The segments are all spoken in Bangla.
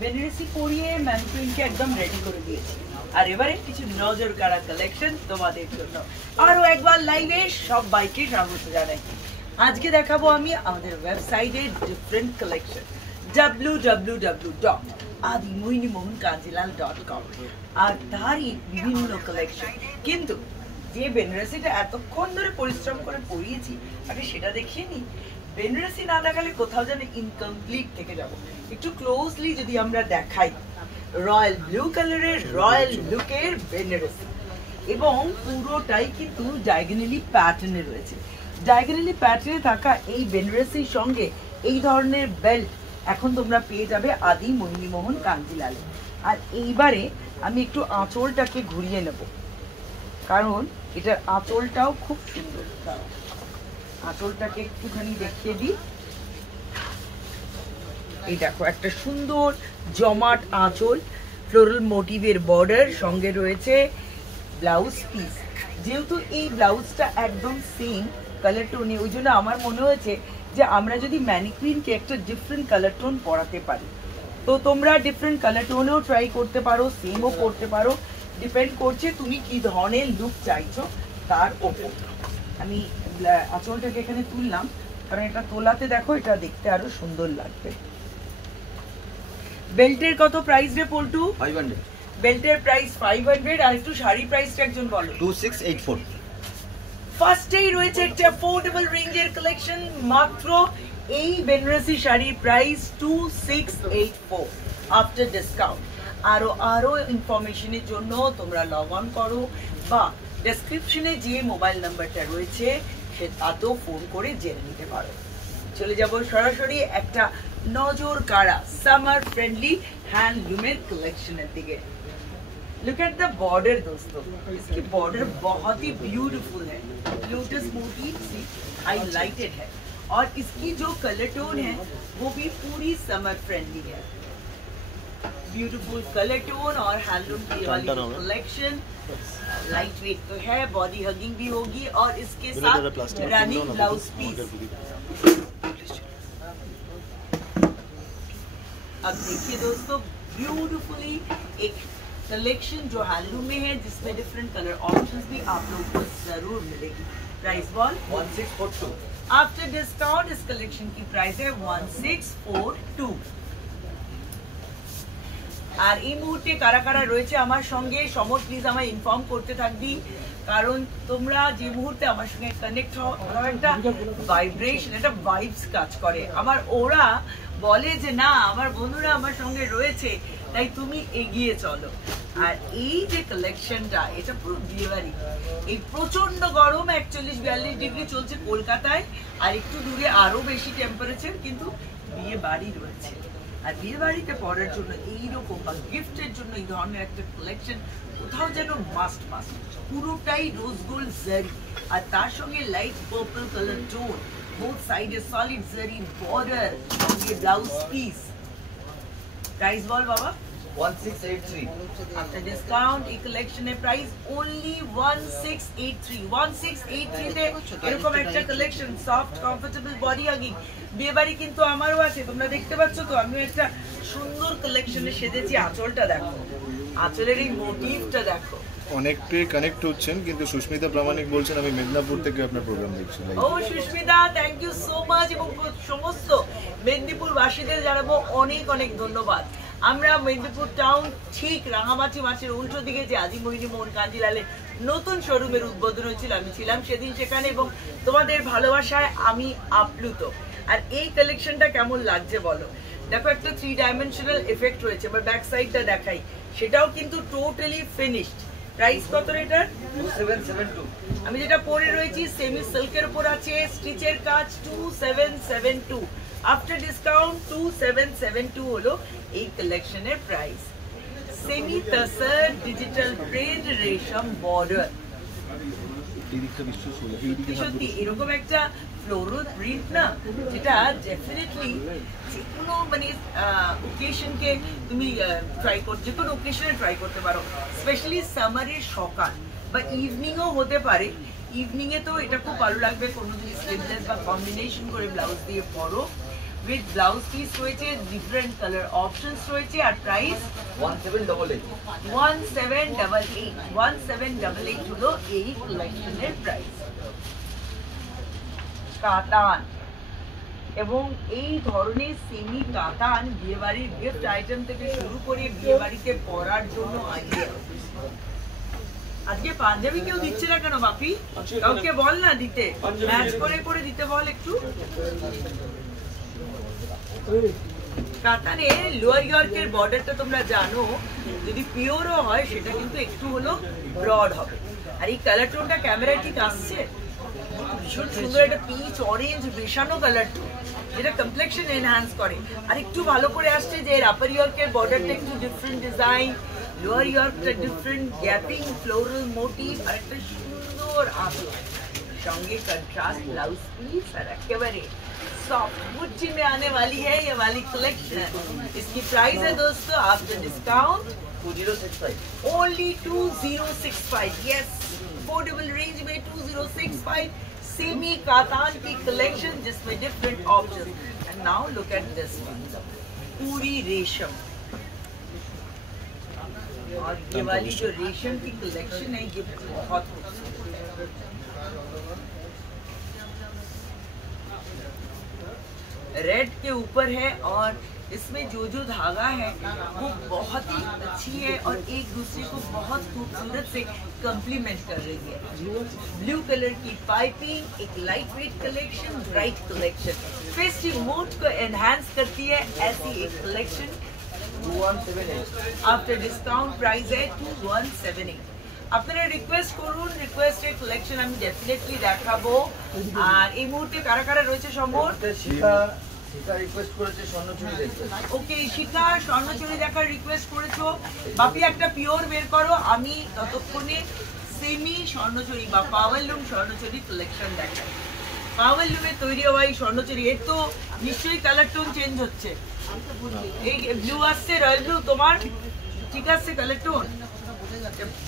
বেনারসি পরিয়ে ম্যানিকুইনকে একদম রেডি করে দিয়েছি। আর এবারে কিছু নজর কাড়া কালেকশন তোমাদের জন্য আরো একবার লাইভে সবাইকে স্বাগত জানাই। আজকে দেখাবো আমি আমাদের ওয়েবসাইটের ডিফারেন্ট কালেকশন www.adimohinimohankanjilal.com আর তারই বিভিন্ন কালেকশন। কিন্তু যে বেনারসিটা এতক্ষণ ধরে পরিশ্রম করে পরিয়েছি আগে সেটা দেখিয়ে নি। বেনারসি না দেখালে কোথাও যেন ইনকমপ্লিট থেকে যাব। একটু ক্লোজলি যদি আমরা দেখাই, রয়্যাল ব্লু কালারের রয়্যাল লুকের বেনারসি এবং পুরোটাই কিন্তু ডায়াগোনালি প্যাটার্নে রয়েছে। ডায়াগোনালি প্যাটার্নে থাকা এই বেনারসির সঙ্গে এই ধরনের বেল্ট এখন তোমরা পেয়ে যাবে আদি মোহিনীমোহন কাঞ্জিলালে। আর এইবারে আমি একটু আঁচলটাকে ঘুরিয়ে নেব, কারণ এটার আঁচলটাও খুব সুন্দর। আঁচলটাকে একটুখানি দেখিয়ে দিই। এই দেখো একটা সুন্দর জমাট আঁচল, ফ্লোরাল মোটিভের বর্ডার, সঙ্গে রয়েছে ব্লাউজ পিস। যেহেতু এই ব্লাউজটা একদম সেম কালার টোনে, ওই জন্য আমার মনে হয়েছে যে আমরা যদি ম্যানিকুইনকে একটা ডিফারেন্ট কালার টোন পরাতে পারি, তো তোমরা ডিফারেন্ট কালার টোনেও ট্রাই করতে পারো, সেমও করতে পারো, ডিপেন্ড করছে তুমি কি ধরনের লুক চাইছো তার ওপর। আমি আঁচলটাকে এখানে তুললাম কারণ এটা তোলাতে দেখো এটা দেখতে আরো সুন্দর লাগবে। বেল্টের কত প্রাইস রে পল্টু? 500। বেল্টের প্রাইস 500। আর একটু শাড়ি প্রাইসটা একজন বলো। 2684। ফার্স্টেই রয়েছে একটা অ্যাফোর্ডেবল রেঞ্জের কালেকশন। মাত্র এই বেনারসি শাড়ির প্রাইস 2684 আফটার ডিসকাউন্ট। আরো ইনফরমেশনের জন্য তোমরা লগ অন করো বা ডেসক্রিপশনে যে মোবাইল নাম্বারটা রয়েছে সে তাতেও ফোন করে জেনে নিতে পারো। চলে যাব সরাসরি একটা নজর কাড়া সামার ফ্রেন্ডলি हैंडलूमेर कलेक्शनर दिखे। लुक एट द बॉर्डर दोस्तों, इसकी बॉर्डर बहुत ही ब्यूटीफुल है, लोटस मोटिव से हाईलाइटेड है और इसकी जो कलर टोन है वो भी पूरी समर फ्रेंडली है। ब्यूटीफुल कलर टोन और हैंडलूम की वाली कलेक्शन। लाइट वेट तो है, बॉडी हगिंग भी होगी और इसके साथ रनिंग ब्लाउज पीस। अब देखिए दोस्तों, ब्यूटीफुली एक कलेक्शन जो हैंडलूम में है जिसमें डिफरेंट कलर ऑप्शंस भी आप लोगों को जरूर मिलेगी। Price ball 1642। आफ्टर डिस्काउंट इस कलेक्शन की प्राइस है 1642। আর এই মুহূর্তে কারা কারা রয়েছে আমার সঙ্গে সমর প্লিজ আমায় ইনফর্ম করতে থাকবি, কারণ তোমরা যে মুহূর্তে আমার সঙ্গে কানেক্ট হও আমার একটা ভাইব্রেশন, একটা ভাইবস কাজ করে। আমার ওরা বলে যে না আমার বন্ধুরা আমার সঙ্গে রয়েছে তাই তুমি এগিয়ে চলো। আর এই যে কালেকশনটা এটা পুরো বিয়েবাড়ি। এই প্রচন্ড গরম 41-42 ডিগ্রি চলছে কলকাতায়, আর একটু দূরে আরো বেশি টেম্পারেচার, কিন্তু বিয়ে বাড়ি রয়েছে। আর বিয়ে বাড়িতে পরার জন্য এইরকম বা গিফটের জন্য এই ধরনের একটা কালেকশন কোথাও যেন মাস্ট। পুরোটাই রোজ গোল্ড জারি আর তার সঙ্গে light purple colour tone, both সাইডে সলিড জারি বর্ডার, সঙ্গে ব্লাউজ পিস। প্রাইস বল বাবা। 1683। आफ्टर डिस्काउंट এই কালেকশনের প্রাইস only 1683। 1683 তে এরকম একটা collection, soft comfortable body hugging. বিয়েবাড়ি কিন্তু আমারও আছে, তোমরা দেখতে পাচ্ছ তো আমিও একটা সুন্দর কালেকশনে সেজেছি। আঁচলটা দেখো, আঁচলের এই মোটিভটা দেখো। অনেকটাই কানেক্ট হচ্ছেন, কিন্তু সুস্মিতা প্রামাণিক বলছেন আমি মেদিনীপুর থেকে আপনার প্রোগ্রাম দেখছি। ও Sushmita, thank you so much. এবং সমস্ত মেদিনীপুর বাসীদের জানাবো অনেক অনেক ধন্যবাদ। আমরা মেদিনীপুর টাউন ঠিক রাঙামাটি মাছের উল্টো দিকে যে আদি মোহিনীমোহন কাঞ্জিলালের নতুন শোরুমের উদ্বোধন হয়েছিল, আমি ছিলাম সেদিন সেখানে এবং তোমাদের ভালোবাসায় আমি আপ্লুত। আর এই কালেকশনটা কেমন লাগছে বলো। দেখো একটা 3 ডাইমেনশনাল এফেক্ট রয়েছে, আমার ব্যাক সাইডটা দেখাই, সেটাও কিন্তু টোটালি ফিনিশড। প্রাইস কত এটার? 2772। আমি যেটা পরে রয়েছি সেমি সিল্কের উপর আছে, স্টিচের কাজ 2772। আফটার ডিসকাউন্ট 2772 হলো এই কালেকশনের price. Semi tussar digital print রেশম বর্ডার। সত্যি এরকম একটা ফ্লোরাল প্রিন্ট না, যেটা ডেফিনেটলি যেকোনো মানে ওকেশনকে তুমি ট্রাই করতে, যেকোনো ওকেশনে ট্রাই করতে পারো। স্পেশালি সামারের সকাল বা ইভিনিংও হতে পারে। ইভিনিং এ তো এটা খুব ভালো লাগবে, কোনো যদি স্লিভলেস বা কম্বিনেশন করে ব্লাউজ দিয়ে পরো। উইথ ব্লাউজ পিস রয়েছে, ডিফারেন্ট কালার অপশনস রয়েছে, আর প্রাইস 1788 হলো এই কালেকশনের প্রাইস। কাতান এবং এই ধরনের সেমি কাতান বিয়েবাড়ির গিফট আইটেম থেকে শুরু করে বিয়েবাড়িতে পরার জন্য আইডিয়া। আজকে পাঞ্জাবি কেউ দিচ্ছে না কেন বাপি? কাউকে বল না দিতে, ম্যাচ করে করে দিতে বল একটু। কাতানে লোয়ার ইয়র্কের বর্ডারটা তোমরা জানো, যদি পিওরও হয় সেটা কিন্তু একটু হলো ব্রড হবে। আর এই কালার টোনটা ক্যামেরায় ঠিক আসছে, ভীষণ সুন্দর একটা পিচ অরেঞ্জ মেশানো কালার টোন, যেটা কমপ্লেক্সন এনহ্যান্স করে। আর একটু ভালো করে আসছে যে এর আপার ইয়র্কের বর্ডারটা একটু ডিফারেন্ট ডিজাইন, লোয়ার ইয়র্কটা ডিফারেন্ট গ্যাপিং ফ্লোরাল মোটিভ, আর একটা সুন্দর আঁচল, সঙ্গে कंट्रास्ट ब्लाउज पीस और एकेबारे सॉफ्ट गुच्ची में आने वाली है ये वाली कलेक्शन। इसकी प्राइस है दोस्तों after discount 2065 only 2065। Yes, affordable range में 2065 सेमी कातान की कलेक्शन जिसमें different option. And now look at this one, पूरी रेशम। और ये वाली जो रेशम की कलेक्शन है ये बहुत रेड के ऊपर है, और इसमें जो जो धागा है वो बहुत ही अच्छी है और एक दूसरे को बहुत खूबसूरत से कम्प्लीमेंट कर रही है। ब्लू कलर की पाइपिंग, एक light weight collection, bright collection, festive mood को एनहांस करती है ऐसी एक कलेक्शन। 2178 आफ्टर डिस्काउंट प्राइस है 2178। আপনারা রিকোয়েস্ট করুন, রিকোয়েস্টেড কালেকশন আমি ডেফিনেটলি দেখাবো। আর এই মুহূর্তে কারা কারা রয়েছে সম্ভব? শিখা রিকোয়েস্ট করেছে স্বর্ণচুরি দেখতে। ওকে, শিখা স্বর্ণচুরি দেখার রিকোয়েস্ট করেছো। বাপি একটা পিওর বের করো, আমি ততক্ষণে সেমি স্বর্ণচুরি বা পাওয়ারলুম স্বর্ণচুরি কালেকশন দেখাই। পাওয়ারলুমে তৈরি হওয়া এই স্বর্ণচুরি, এর তো নিশ্চয়ই কালার টোন চেঞ্জ হচ্ছে। এই ব্লু আসছে, রয়্যাল ব্লু তোমার ঠিক আছে কালার টোন,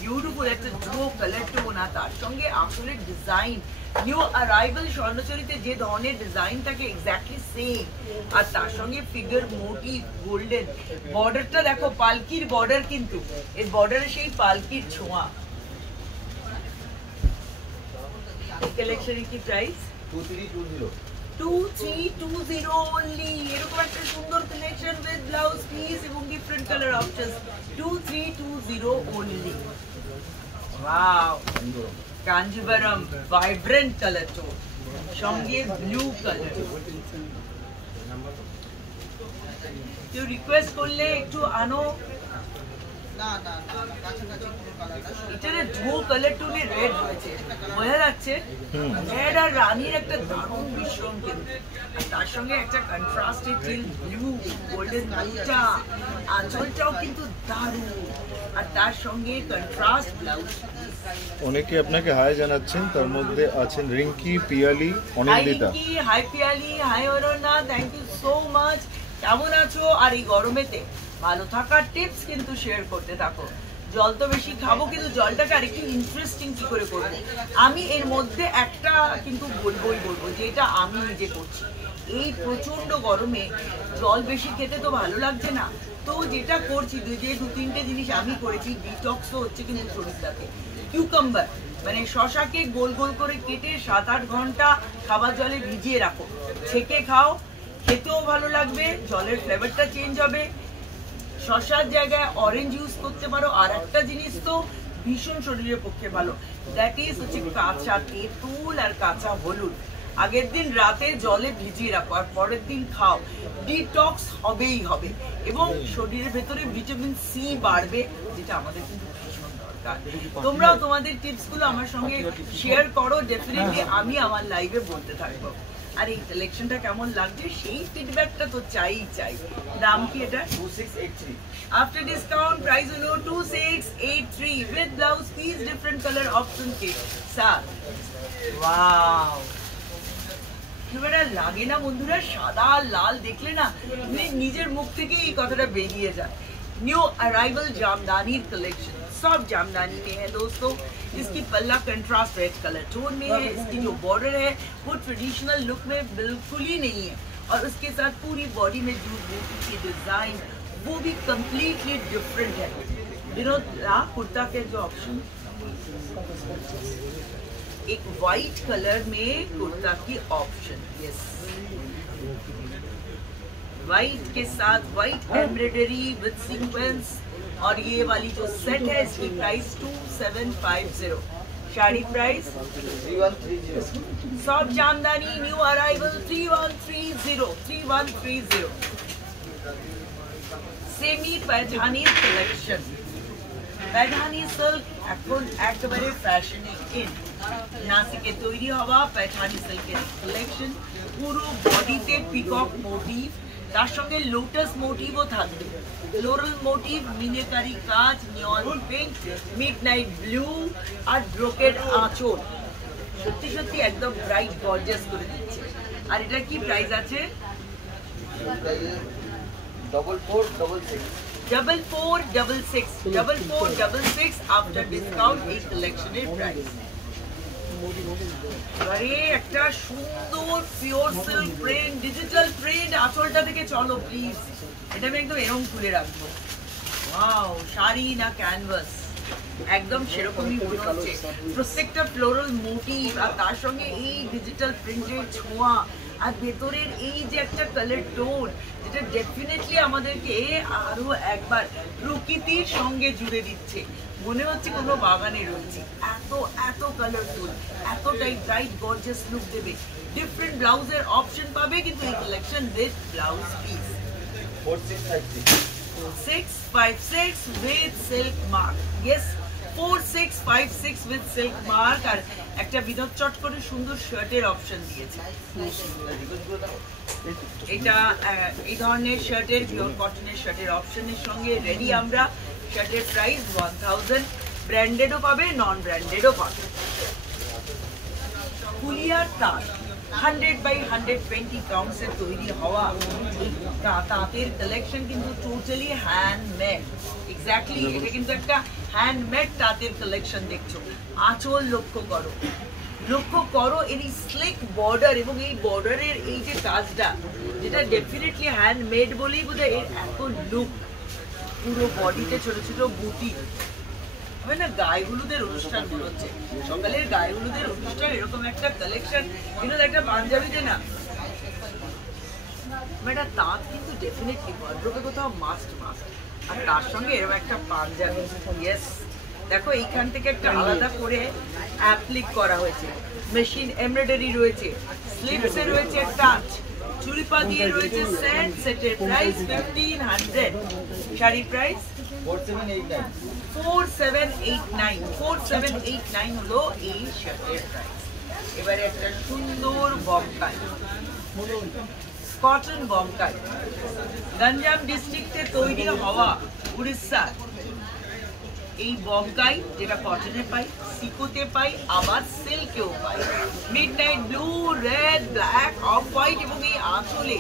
বিউটিফুল একটা ড্রো কালার টোন, আর তার সঙ্গে আসলের ডিজাইন নিউ অ্যারাইভাল স্বর্ণচুরিতে যে ধরনের ডিজাইন থাকে এক্স্যাক্টলি সেম, আর তার সঙ্গে ফিগার মোটিভ গোল্ডেন বর্ডারটা দেখো, পালকির বর্ডার, কিন্তু এর বর্ডারে সেই পালকির ছোঁয়া। এই কালেকশনের কি প্রাইস? 2320 2320 only। এরকম একটা সুন্দর কালেকশন উইথ ব্লাউজ পিস এবং different colour options, 2320 only। Wow, Kanjivaram vibrant colour tone, সঙ্গে ব্লু কালার। কেউ রিকোয়েস্ট করলে একটু আনো। এটারে ডো কালার টোনে রেড রয়েছে, বোঝা যাচ্ছে রেড আর রানীর একটা দারুণ মিশ্রণ, কিন্তু তার সঙ্গে একটা কন্ট্রাস্টেড টিল ব্লু গোল্ডেন বুটা, আঁচলটাও কিন্তু দারুণ, আর তার সঙ্গে কন্ট্রাস্ট ব্লাউজ। অনেকে আপনাকে হাই জানাচ্ছেন, তার মধ্যে আছেন Rinki, Piyali, Anindita. Hi Piyali, hi Aruna, thank you so much. কেমন আছো? আর এই গরমেতে ভালো থাকার টিপস কিন্তু শেয়ার করতে থাকো। জল তো বেশি খাবো, কিন্তু জলটাকে আরেকটু ইন্টারেস্টিং কি করে করবো, আমি এর মধ্যে একটা কিন্তু বলবো যেটা আমি নিজে করছি। এই প্রচন্ড গরমে জল বেশি খেতে তো ভালো লাগছে না, তো যেটা করছি যে 2-3টে জিনিস আমি করেছি, ডিটক্সও হচ্ছে কিন্তু শরীরটাকে। কিউকাম্বার মানে শশাকে গোল গোল করে কেটে 7-8 ঘন্টা খাবার জলে ভিজিয়ে রাখো, ছেঁকে খাও, খেতেও ভালো লাগবে, জলের ফ্লেভারটা চেঞ্জ হবে। শশার জায়গায় অরেঞ্জ ইউজ করতে পারো। আর একটা জিনিস তো ভীষণ শরীরের পক্ষে ভালো, দ্যাট ইজ হচ্ছে কাঁচা তেঁতুল আর কাঁচা হলুদ। আগের দিন রাতে জলে ভিজিয়ে রাখো আর পরের দিন খাও, ডিটক্স হবেই হবে, এবং শরীরের ভেতরে ভিটামিন সি বাড়বে, যেটা আমাদের কিন্তু ভীষণ দরকার। তোমরাও তোমাদের টিপসগুলো আমার সঙ্গে শেয়ার করো, ডেফিনেটলি আমি আমার লাইভে বলতে থাকবো। আর এই কালেকশনটা কেমন লাগছে সেই ফিডব্যাকটা তো চাই। দাম কি এটা? 2683। আফটার ডিসকাউন্ট প্রাইস হলো 2683 with blouse piece, different colour option কে সাথ। ওয়াও, এবারে লাগে না বন্ধুরা, সাদা লাল দেখলে না নিজের মুখ থেকে এই কথাটা বেরিয়ে যায়। নিউ অ্যারাইভাল জামদানির কালেকশন, सॉफ्ट जामदानी में है दोस्तों। इसकी पल्ला कंट्रास्ट रेड कलर टोन में है। इसकी जो बॉर्डर है वो ट्रेडिशनल लुक में बिल्कुल ही नहीं है, और उसके साथ पूरी बॉडी में जो बूटी की डिजाइन वो भी कंप्लीटली डिफरेंट है। विनोद कुर्ता के जो ऑप्शन, एक वाइट कलर में कुर्ता की ऑप्शन, यस, वाइट के साथ वाइट एम्ब्रॉयडरी विद सीक्वेंस, और ये वाली जो सेट है इसकी price 2750। Sari price 3130। Soft jamdani new arrival 3130। Semi Paithani collection, Paithani silk এখন একেবারে ফ্যাশনে ইন, নাসিকে তৈরি হওয়া पैठानी সিল্কের কালেকশন। পুরো বডিতে পিকক মোটিভ, তার সঙ্গে লোটাস মোটিভও থাকবে, ফ্লোরাল মোটিভ, মিনাকারি কাজ, নিয়ন পিঙ্ক, মিডনাইট ব্লু আর ব্রোকেড আঁচল। সত্যি সত্যি একদম ব্রাইট গর্জিয়াস করে দিচ্ছে। আর এটা কি প্রাইস আছে? 4466 आफ्टर डिस्काउंट এই কালেকশনের প্রাইস। আরে একটা সুন্দর pure silk print, digital print, আঁচলটা থেকে চলো প্লিজ, এটা আমি একদম এরকম খুলে রাখবো। ওয়াও, শাড়ি না ক্যানভাস, একদম সেরকমই মনে হচ্ছে। প্রত্যেকটা ফ্লোরাল মোটিভ আর তার সঙ্গে এই ডিজিটাল প্রিন্টের ছোঁয়া, আর ভেতরের এই যে একটা কালার টোন, যেটা ডেফিনেটলি আমাদেরকে আরো একবার প্রকৃতির সঙ্গে জুড়ে দিচ্ছে, মনে হচ্ছে কোনো বাগানে রয়েছে। এত এত কালারফুল, এতটাই ব্রাইট গর্জিয়াস লুক দেবে। ডিফারেন্ট ব্লাউজের অপশন পাবে কিন্তু এই collection with blouse piece. 4656 with silk mark, yes, 4656 with silk mark, আর একটা বিনোদ চট করে সুন্দর শার্টের অপশন দিয়েছে। এটা এই ধরনের শার্টের, পিওর কটনের শার্টের অপশনের সঙ্গে রেডি আমরা। শার্টের প্রাইস 1000, ব্র্যান্ডেডও পাবে, নন ব্র্যান্ডেডও পাবে। কুলিয়ার তাঁত 100/120 কাউন্টসের তৈরি হওয়া এই তাঁতের কালেকশন কিন্তু টোটালি হ্যান্ডমেড। এক্স্যাক্টলি, এটা কিন্তু একটা হ্যান্ডমেড তাঁতের কালেকশন দেখছো। আঁচল লক্ষ্য করো এর এই স্লিক বর্ডার এবং এই বর্ডারের এই যে কাজটা, যেটা ডেফিনেটলি হ্যান্ডমেড বলেই বোধহয় এর এত লুক। পুরো বডিতে ছোট ছোট বুটি, না গায়ে হলুদের অনুষ্ঠান মনে হচ্ছে, সকালের গায়ে হলুদের অনুষ্ঠান, এরকম একটা কালেকশন। কিন্তু একটা পাঞ্জাবিতে না, একটা তাঁত কিন্তু ডেফিনেটলি ওয়ার্ড্রোবে কোথাও মাস্ট, আর তার সঙ্গে এরকম একটা পাঞ্জাবি। ইয়েস, দেখো এইখান থেকে একটা আলাদা করে অ্যাপ্লিক করা হয়েছে, মেশিন এমব্রয়ডারি রয়েছে, স্লিভসে রয়েছে টাচ, চুড়িপা দিয়ে রয়েছে সেট। সেটের প্রাইস 1500। শাড়ি প্রাইস 4789 হলো এই শার্টের প্রাইস। এবারে একটা সুন্দর বমকাই, কটন বমকাই, গঞ্জাম ডিস্ট্রিক্টে তৈরি হওয়া উড়িষ্যার এই বমকাই, যেটা কটনে পাই, সিকোতে পাই, আবার সিল্কেও পাই। Midnight blue, red, black, off white এবং এই আঁচলে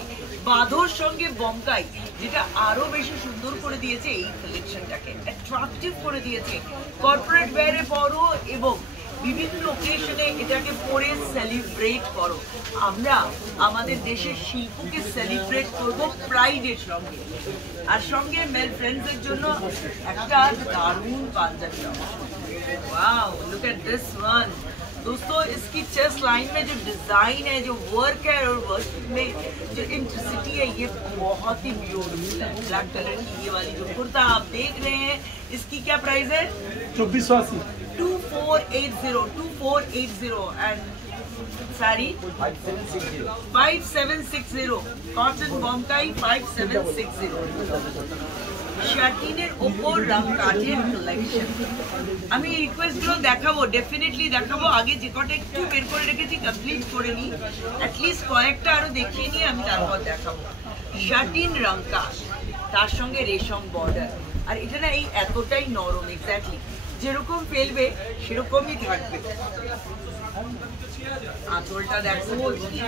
বাঁধর সঙ্গে বমকাই, যেটা আরো বেশি সুন্দর করে দিয়েছে এই কালেকশনটাকে, অ্যাট্রাকটিভ করে দিয়েছে। কর্পোরেট ওয়্যারে পরো এবং বিভিন্ন ওকেশনে এটাকে পরে সেলিব্রেট করো। আমরা আমাদের দেশের শিল্পকে সেলিব্রেট করব প্রাইডের সঙ্গে, আর সঙ্গে মেল ফ্রেন্ডসদের জন্য একটা দারুণ panjabi. Wow, look at this one दोस्तों। इसकी चेस्ट लाइन में जो डिजाइन है, जो वर्क है, और वर्क में जो इंटेंसिटी है, ये बहुत ही ब्यूटीफुल है। ब्लैक कलर की ये वाली जो कुर्ता आप देख रहे हैं, इसकी क्या प्राइस है? 2480 एंड साड़ी 5760 कॉटन बॉम्बकाई 5760। শার্টিনের ওপর রং কাঠের কালেকশন আমি রিকোয়েস্ট গুলো দেখাবো, ডেফিনেটলি দেখাবো। আগে যে কটা একটু বের করে রেখেছি কমপ্লিট করে নিই, অ্যাটলিস্ট কয়েকটা আরো দেখিয়ে নিয়ে আমি তারপর দেখাবো। শার্টিন রং কাঠ, তার সঙ্গে রেশম বর্ডার, আর এটা না এই এতটাই নরম, এক্স্যাক্টলি যেরকম ফেলবে সেরকমই থাকবে। আঁচলটা দেখো,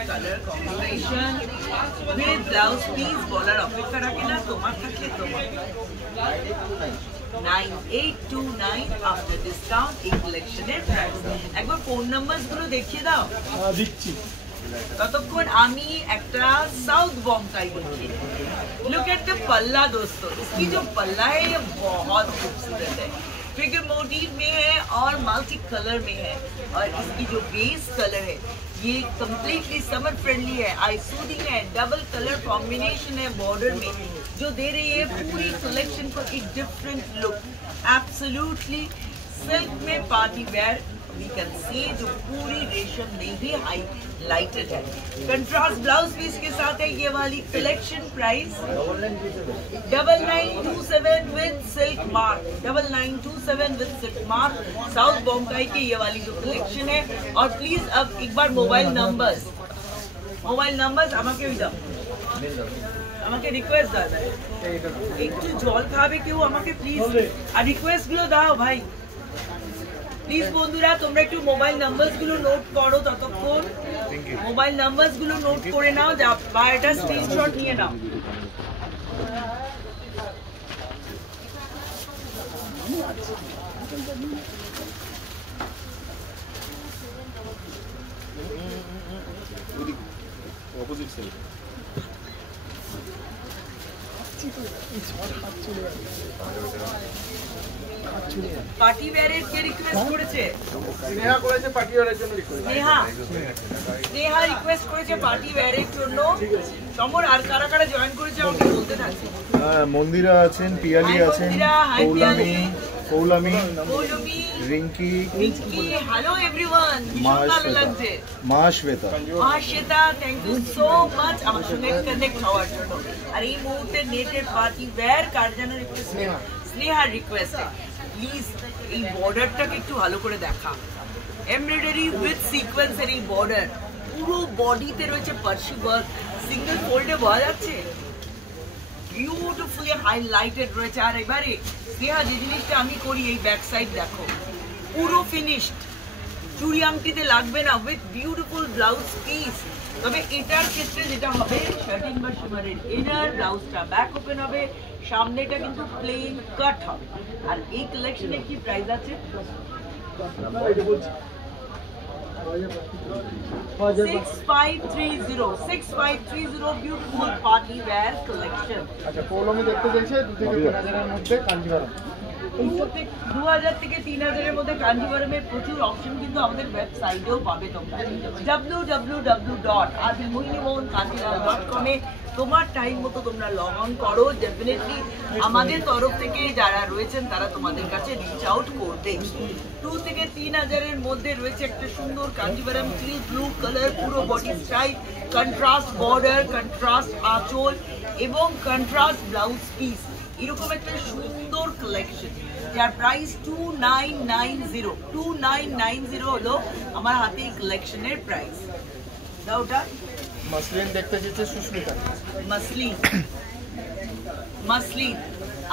colour combination with blouse piece, বলার অপেক্ষা রাখে না। তোমার থাকলে তোমার 9829 after discount এই কালেকশনের প্রাইস। একবার ফোন নাম্বারস গুলো দেখিয়ে দাও। দিচ্ছি। ততক্ষণ আমি একটা साउथ बॉम्काई देखिए। Look at the पल्ला दोस्तों, इसकी जो पल्ला है ये बहुत खूबसूरत है, फिगर मोटिव में है और मल्टी कलर में है, और इसकी जो बेस कलर है ये कम्प्लीटली समर फ्रेंडली है, आई सूदिंग है, डबल कलर कॉम्बिनेशन है बॉर्डर में जो दे रही है पूरी कलेक्शन को एक डिफरेंट लुक। एब्सोल्युटली सिल्क में party wear we can see जो पूरी रेशम में ही हाईलाइटेड है। कंट्रास्ट ब्लाउज भी इसके साथ है। ये वाली collection price 9927 with silk mark, 9927 with silk mark, south Bomkai की ये वाली जो कलेक्शन है। और प्लीज अब एक बार मोबाइल नंबर्स আমাকে ওই দাও, আমাকে রিকোয়েস্ট দাদা একটু জল খাবে কেউ আমাকে প্লিজ, আর রিকোয়েস্ট গুলো দাও ভাই প্লিজ। বন্ধুরা তোমরা একটু মোবাইল নাম্বারস গুলো নোট করো, ততক্ষণ মোবাইল নাম্বারস গুলো নোট করে নাও বা এটা স্ক্রিনশট নিয়ে নাও। অপোজিট সাইড পার্টি ওয়্যারের কে রিকোয়েস্ট করেছে? স্নেহা করেছে পার্টি ওয়্যারের জন্য রিকোয়েস্ট। স্নেহা রিকোয়েস্ট করেছে পার্টি ওয়্যারের জন্য। সমর আর কারা কারা জয়েন করেছে আমাকে বলতে থাকো। হ্যাঁ, মন্দিরা আছেন, পিয়ালি আছেন, পৌলামি, রিঙ্কি, হ্যালো এভরিওয়ান, ভালো লাগছে। Mahasweta, thank you so much আমার সঙ্গে কানেক্ট হওয়ার জন্য। আর এই মুহূর্তে নেটের পার্টি ওয়্যার কার যেন রিকোয়েস্ট? স্নেহার রিকোয়েস্ট। প্লিজ এই বর্ডারটাকে একটু ভালো করে দেখা, এমব্রয়ডারি উইথ সিকোয়েন্সের এই বর্ডার, পুরো বডিতে রয়েছে পার্সি ওয়ার্ক, সিঙ্গেল ফোল্ডে বোঝা যাচ্ছে, বিউটিফুলি হাইলাইটেড রয়েছে। আর এবারে স্নেহা যে জিনিসটা আমি করি, এই ব্যাক সাইড দেখো পুরো ফিনিশড, চুড়ি আংটিতে লাগবে না, উইথ বিউটিফুল ব্লাউজ পিস। তবে এটার ক্ষেত্রে যেটা হবে, শার্টিং বা শিমারের ইনার, ব্লাউজটা ব্যাক ওপেন হবে, সামনেটা কিন্তু প্লেন কাট হবে। আর এই কালেকশনে কি প্রাইস আছে? 6530 বিউটিফুল পার্টি ওয়্যার কালেকশন। আচ্ছা, পৌলমি দেখতে চাইছে 2 থেকে 3000 এর মধ্যে কাঞ্জিভারম। 2000 থেকে 3000 এর মধ্যে কাঞ্জিভারমের প্রচুর অপশন কিন্তু আমাদের ওয়েবসাইটেও পাবে তোমরা। www.adilmohinimohankanjilaal.com এ তোমার টাইম মতো তোমরা লগ অন করো। ডেফিনেটলি আমাদের তরফ থেকে যারা রয়েছেন তারা তোমাদের কাছে রিচ আউট করবে। 2 থেকে 3000 এর মধ্যে রয়েছে একটা সুন্দর কাঞ্জিভারম টিল ব্লু কালার, পুরো body style, contrast border, contrast আঁচল এবং কন্ট্রাস্ট ব্লাউজ পিস, এরকম একটা সুন্দর কালেকশন যার প্রাইস 2990 হলো আমার হাতে এই কালেকশনের প্রাইস। ওটা মাসলিন দেখতে চাইছে সুস্মিতা। মাসলিন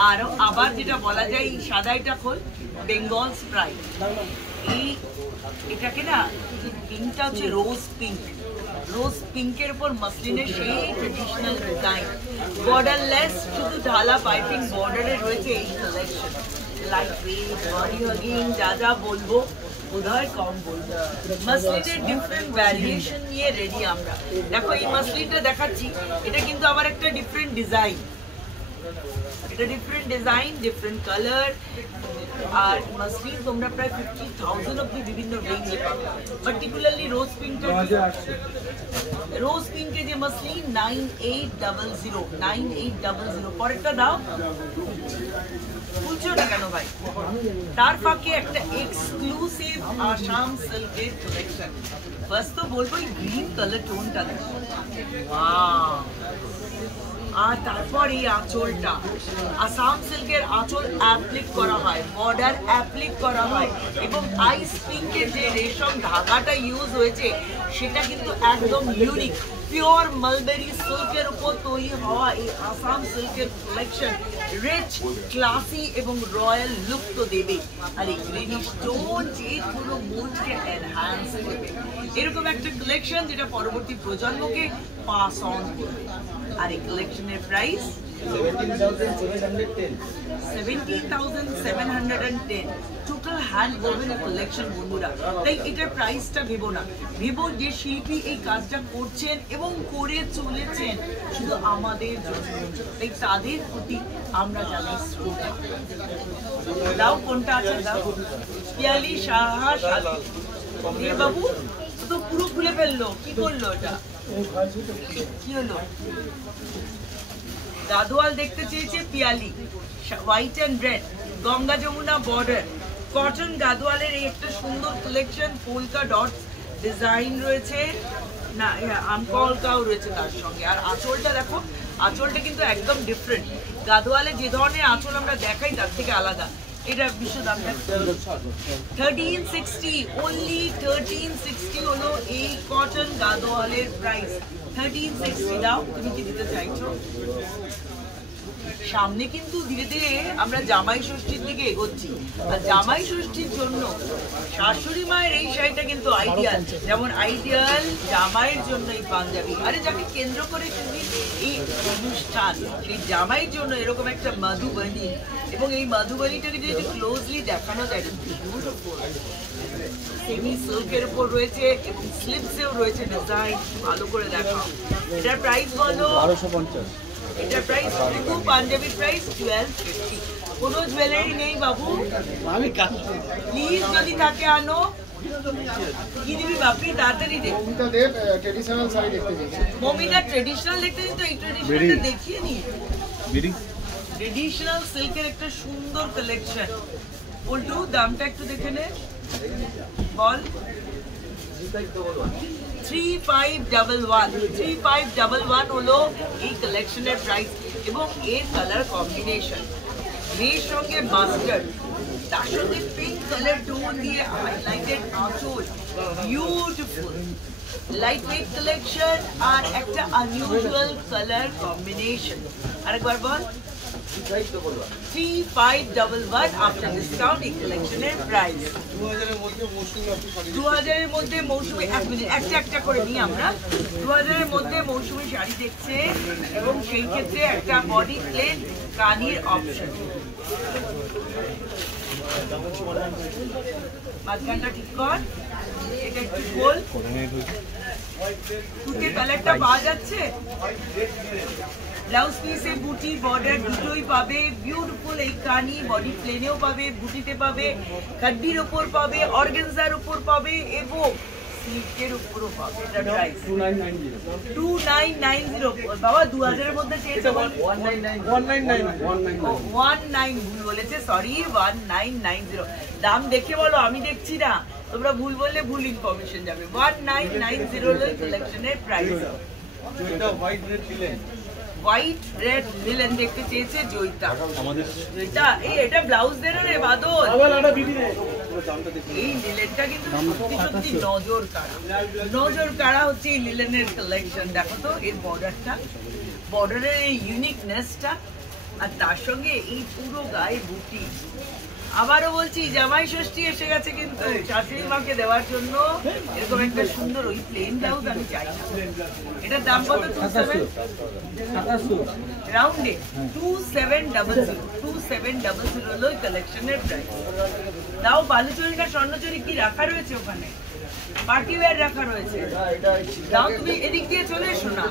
আর আবার যেটা বলা যায়, এই সাদা এটা খোল, বেঙ্গল স্প্রাইট, এটাকে না পিঙ্কটা হচ্ছে রোজ পিঙ্ক, রোজ পিঙ্কের উপর মাসলিনের সেই ট্রেডিশনাল ডিজাইন, বর্ডারলেস, শুধু ঢালা পাইপিং বর্ডারে রয়েছে এই collection. Light weight, body hugging, যা যা বলবো বোধহয় কম বলবো। মাসলিনের ডিফারেন্ট ভ্যারিয়েশন নিয়ে রেডি আমরা। দেখো এই মাসলিনটা দেখাচ্ছি, এটা কিন্তু আবার একটা ডিফারেন্ট ডিজাইন, এটা ডিফারেন্ট ডিজাইন, ডিফারেন্ট কালার। আর মাসলিন তোমরা প্রায় 50,000 অব্দি বিভিন্ন রেঞ্জে পাবে। পার্টিকুলারলি রোজ পিঙ্কটা, রোজ পিঙ্কে যে মাসলিন 9800 পরেরটা দাও। বুঝছো না কেন ভাই? তার ফাঁকে একটা এক্সক্লুসিভ আসাম সিল্কের কালেকশন। ফার্স্ট তো বলবো এই গ্রিন কালার টোনটা দেখো, ওয়াও। আর তারপর এই আঁচলটা, আসাম সিল্কের আঁচল অ্যাপ্লিক করা হয়, বর্ডার অ্যাপ্লিক করা হয়, এবং আইস পিঙ্কের যে রেশম ধাগাটা ইউজ হয়েছে সেটা কিন্তু একদম ইউনিক, পিওর মালবেরি সিল্কের উপর তৈরি হওয়া এই আসাম সিল্কের কালেকশন রিচ, ক্লাসি এবং রয়্যাল লুক তো দেবে। আর এই গ্রিনিশ টোন যে পুরো মুডকে এনহ্যান্স করবে। এরকম একটা কালেকশন যেটা পরবর্তী প্রজন্মকে পাস অন করবে। আর এই কালেকশনের price 17,710 total hand woven collection বন্ধুরা। তাই এটার প্রাইসটা ভেবো না, ভেবো যে শিল্পী এই কাজটা করছেন এবং করে চলেছেন শুধু আমাদের জন্য। তাই তাদের প্রতি আমরা জানাই শ্রদ্ধা। দাও কোনটা আছে দাও। পিয়ালি সাহা সাথী বাবু তো পুরো খুলে ফেললো, কি করলো এটা, কি হলো? গাদোয়াল দেখতে চেয়েছে Piyali, white and red, Ganga Jamuna border, cotton গাদোয়ালের এই একটা সুন্দর কালেকশন, পোলকা ডটস ডিজাইন রয়েছে, না আমকলকাও রয়েছে তার সঙ্গে। আর আঁচলটা দেখো, আঁচলটা কিন্তু একদম ডিফারেন্ট। গাদোয়ালে যে ধরনের আঁচল আমরা দেখাই তার থেকে আলাদা। এটা বিশ্ব দামটা 1360, অনলি 1360 হলো এই কটন গাদোয়ালের প্রাইস। 1360 দাও, তুমি কি দিতে চাইছো? সামনে কিন্তু ধীরে ধীরে আমরা জামাই ষষ্ঠীর দিকে এগোচ্ছি, আর জামাই ষষ্ঠীর জন্য শাশুড়ি মায়ের এই শাড়িটা কিন্তু আইডিয়াল। যেমন আইডিয়াল জামাইয়ের জন্য এই পাঞ্জাবি, আরে যাকে কেন্দ্র করে কিন্তু এই অনুষ্ঠান, সেই জামাইয়ের জন্য এরকম একটা মধুবনী, এবং এই মধুবনীটাকে যদি ক্লোজলি দেখানো যায়, সেমি সিল্কের উপর রয়েছে এবং স্লিপসেও রয়েছে ডিজাইন, ভালো করে দেখো। এটার প্রাইস বলো 1250। এটার প্রাইস কিন্তু পাঞ্জাবি প্রাইস 1250। কোনো জুয়েলারি নেই বাবু, প্লিজ যদি থাকে আনো। কি দিবি বাপি, তাড়াতাড়ি দে। মমিতা দেব ট্রেডিশনাল শাড়ি দেখতে চাইছে। মমিতা ট্রেডিশনাল দেখতে তো এই ট্রেডিশনালটা দেখিয়ে নি। ট্রেডিশনাল সিল্কের একটা সুন্দর কালেকশন। বলটু দামটা একটু দেখে নে, বল। 3511 হলো এই কালেকশনের প্রাইস, এবং এর কালার কম্বিনেশন মেয়ের সঙ্গে মাস্টার্ড, তার সঙ্গে পিঙ্ক কালার টোন দিয়ে হাইলাইটেড আঁচল, বিউটিফুল লাইট ওয়েট কালেকশন আর একটা আনইউজুয়াল কালার কম্বিনেশন। আরেকবার বল। 3511 আফটার ডিসকাউন্ট এই কালেকশনের প্রাইস। 2000 এর মধ্যে মৌসুমী, এক মিনিট একটা একটা করে নিই আমরা। 2000 এর মধ্যে মৌসুমী শাড়ি দেখছে, এবং সেই ক্ষেত্রে একটা বডি প্লেন কানির অপশন। মাঝখানটা ঠিক কর, এটা একটু গোল। তুতে কালারটা পাওয়া যাচ্ছে। ব্লাউজ পিসে বুটি বর্ডার দুটোই পাবে, বিউটিফুল এই কানি, বডি প্লেনেও পাবে, বুটিতে পাবে, কাড্ডির উপর পাবে, অর্গানজার উপর পাবে, এবং সিল্কের উপরও পাবে। এটা প্রাইস 2990। বাবা 2000 এর মধ্যে চেয়েছে, 19 ভুল বলেছে, সরি 1990। দাম দেখে বলো, আমি দেখছি না, তোমরা ভুল বললে ভুল ইনফরমেশন যাবে। 1990 হলো কালেকশনের প্রাইস। হোয়াইট রেড মিলেন দেখতে চেয়েছে জয়িতা। এটা ব্লাউজ দেন রে বাদল। এই লিলেনটা কিন্তু সত্যি সত্যি নজর কাড়া হচ্ছে এই লিলেনের কালেকশন। দেখো তো এর বর্ডারটা, বর্ডারের এই ইউনিকনেসটা, আর তার সঙ্গে এই পুরো গায়ে বুটি। আবারও বলছি, জামাই ষষ্ঠী এসে গেছে, কিন্তু শাশুড়ি মাকে দেওয়ার জন্য এরকম একটা সুন্দর ওই প্লেন ব্লাউজ আমি চাই না। এটার দাম কত? 27 রাউন্ডে 2700 হলো কালেকশনের প্রাইস। দাও বালুচুরি না স্বর্ণচুরি কি রাখা রয়েছে ওখানে? পার্টি ওয়্যার রাখা রয়েছে। দাও তুমি এদিক দিয়ে চলে এসো না।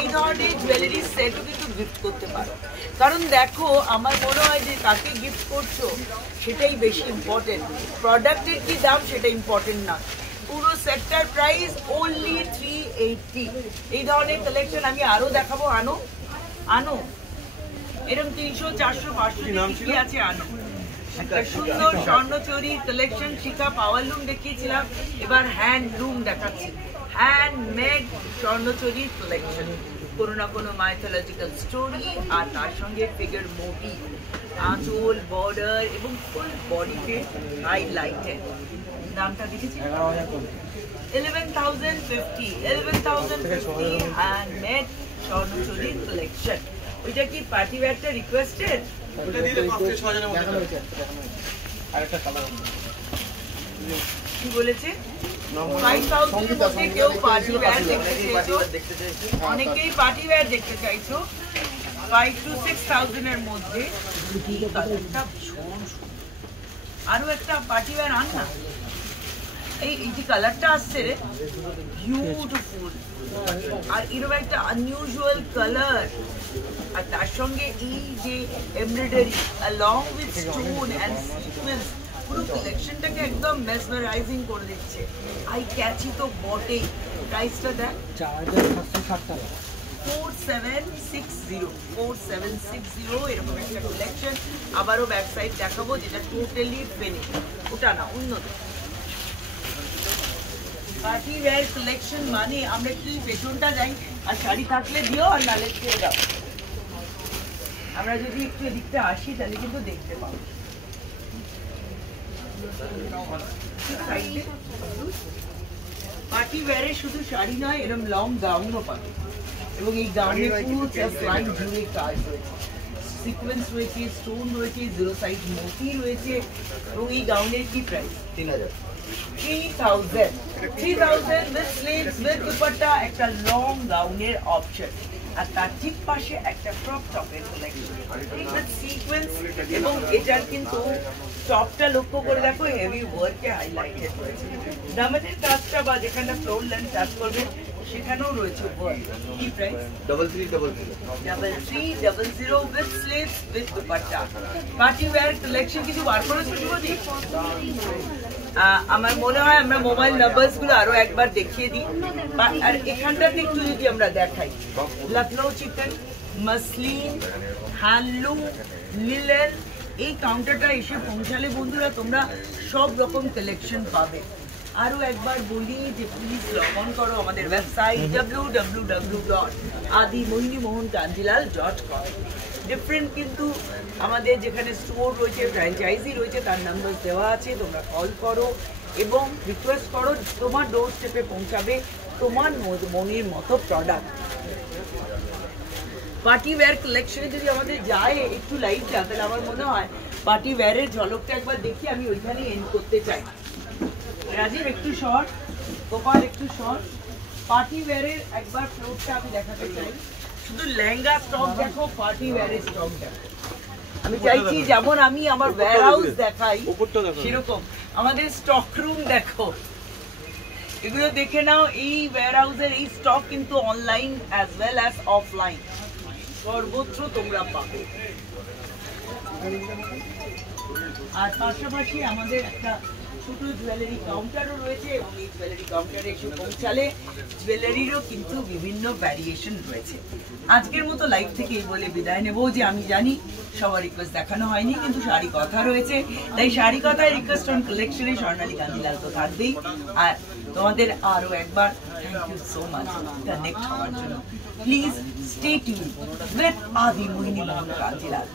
এই ধরনের জুয়েলারি সেটও কিন্তু গিফট করতে পারো, কারণ দেখো আমার মনে হয় যে কাকে গিফট করছো সেটাই বেশি ইম্পর্টেন্ট, প্রোডাক্টের কি দাম সেটা ইম্পর্টেন্ট না। পুরো সেটটার প্রাইস অনলি 380। এই ধরনের কালেকশন আমি আরো দেখাবো, আনো এরকম 300 400 500 কি আছে, আনো। একটা সুন্দর স্বর্ণচুরি কালেকশন, শিখা পাওয়ার লুম দেখিয়েছিলাম, এবার হ্যান্ডলুম দেখাচ্ছি। হ্যান্ডমেড স্বর্ণচুরি কালেকশন, কোনো না কোনো মাইথোলজিক্যাল স্টোরি, আর তার সঙ্গে ফিগার মোটিভ, আঁচল, বর্ডার এবং ফুল বডিতে হাইলাইটেড। দামটা দেখেছি 11,050 হ্যান্ডমেড স্বর্ণচুরি কালেকশন। ওইটা কি পার্টি ওয়্যারটা রিকোয়েস্টেড? আরেকটা কালার কি বলেছে 5000 এর মধ্যে কেউ পার্টি ওয়্যার দেখতে চাইছো, অনেকেই পার্টি ওয়্যার দেখতে চাইছো 5 to 6000 এর মধ্যে। এই কালারটা ভীষণ সুন্দর। আরো একটা পার্টি ওয়্যার আন না, এই যে কালারটা আসছে রে, বিউটিফুল। আর এরকম একটা আনইউজুয়াল কালার, আর তার সঙ্গে এই যে embroidery along with stone and sequins, পুরো কালেকশনটাকে একদম মেসমারাইজিং করে দিচ্ছে। আই ক্যাচি তো বটেই। প্রাইসটা দেখ 4760 টাকা। 4760 এরকম একটা কালেকশন। আবারও ব্যাক সাইড দেখাবো যেটা টোটালি ফিনিশ, ওটা না অন্য পার্টি ওয়্যার কালেকশন। মানে আমরা কি পেছনটা যাই আর শাড়ি থাকলে দিও আর নালে ছেড়ে দাও। আমরা যদি একটু এদিকটা আসি তাহলে কিন্তু দেখতে পাবো। পার্টি ওয়্যারে শুধু শাড়ি নয়, এরকম লং গাউনও পাবে, এবং এই গাউনে পুরো লাইন জুড়ে কাজ রয়েছে, সিকোয়েন্স রয়েছে, স্টোন রয়েছে, জিরো সাইড মোতি রয়েছে। এবং এই গাউনের কি price? 3000 3000 with sleeves with dupatta, একটা লং গাউনের অপশন। আর তার ঠিক পাশে একটা ক্রপ টপের কালেকশন উইথ সিকোয়েন্স। এবং এটার কিন্তু টপটা লক্ষ্য করে দেখো হেভি ওয়ার্কে হাইলাইটেড রয়েছে। দামানের কাজটা বা যেখানে ফ্লোর লেন্থ টাচ করবে সেখানেও রয়েছে ওয়ার্ক। কি price? 3300 with sleeves with dupatta. Party wear collection কিছু বার করেছো শুভদীপ? আমার মনে হয় আমরা মোবাইল নাম্বারস গুলো আরো একবার দেখিয়ে দিই। আর এখানটাতে একটু যদি আমরা দেখাই, লখনৌ চিকন, মসলিন, হ্যান্ডলুম, লিলেন, এই কাউন্টারটা এসে পৌঁছালে বন্ধুরা তোমরা সব রকম কালেকশন পাবে। আরো একবার বলি যে প্লিজ লগ অন করো আমাদের ওয়েবসাইট www.adimohinimohankanjilal.com। ডিফারেন্ট কিন্তু আমাদের যেখানে স্টোর রয়েছে, ফ্র্যাঞ্চাইজি রয়েছে, তার নাম্বার দেওয়া আছে, তোমরা কল করো এবং রিকোয়েস্ট করো, তোমার ডোর স্টেপে পৌঁছাবে তোমার মনের মতো প্রোডাক্ট। পার্টি ওয়্যার কালেকশনে যদি আমাদের যায় একটু লাইভ যা, তাহলে আমার মনে হয় পার্টি ওয়্যারের ঝলকটা একবার দেখি, আমি ওইখানেই এন্ড করতে চাই। রাজীব একটু শর্ট, গোপাল একটু শর্ট। পার্টি ওয়্যারের একবার ফ্লোরটা আমি দেখাতে চাই। শুধু লেহেঙ্গা স্টক দেখো, পার্টি ওয়্যারের স্টক দেখো। আমি চাইছি যেমন আমি আমার ওয়্যার হাউস দেখাই সেরকম আমাদের স্টক রুম দেখো, এগুলো দেখে নাও। এই ওয়্যার হাউসের এই স্টক কিন্তু online as well as offline সর্বত্র তোমরা পাবে। আর পাশাপাশি আমাদের একটা ছোট জুয়েলারি কাউন্টারও রয়েছে, এবং এই জুয়েলারি কাউন্টারে এসে পৌঁছালে জুয়েলারিরও কিন্তু বিভিন্ন ভ্যারিয়েশন রয়েছে। আজকের মতো লাইভ থেকে এই বলে বিদায় নেবো যে আমি জানি সবার রিকোয়েস্ট দেখানো হয়নি, কিন্তু শাড়ি কথা রয়েছে, তাই শাড়ি কথায় রিকোয়েস্ট অন কালেকশনে স্বর্ণালী কান্তিলাল তো থাকবেই। আর তোমাদের আরো একবার thank you so much connect হওয়ার জন্য। প্লিজ স্টে টিউন উইথ আদি মোহিনী মোহন কান্তিলাল।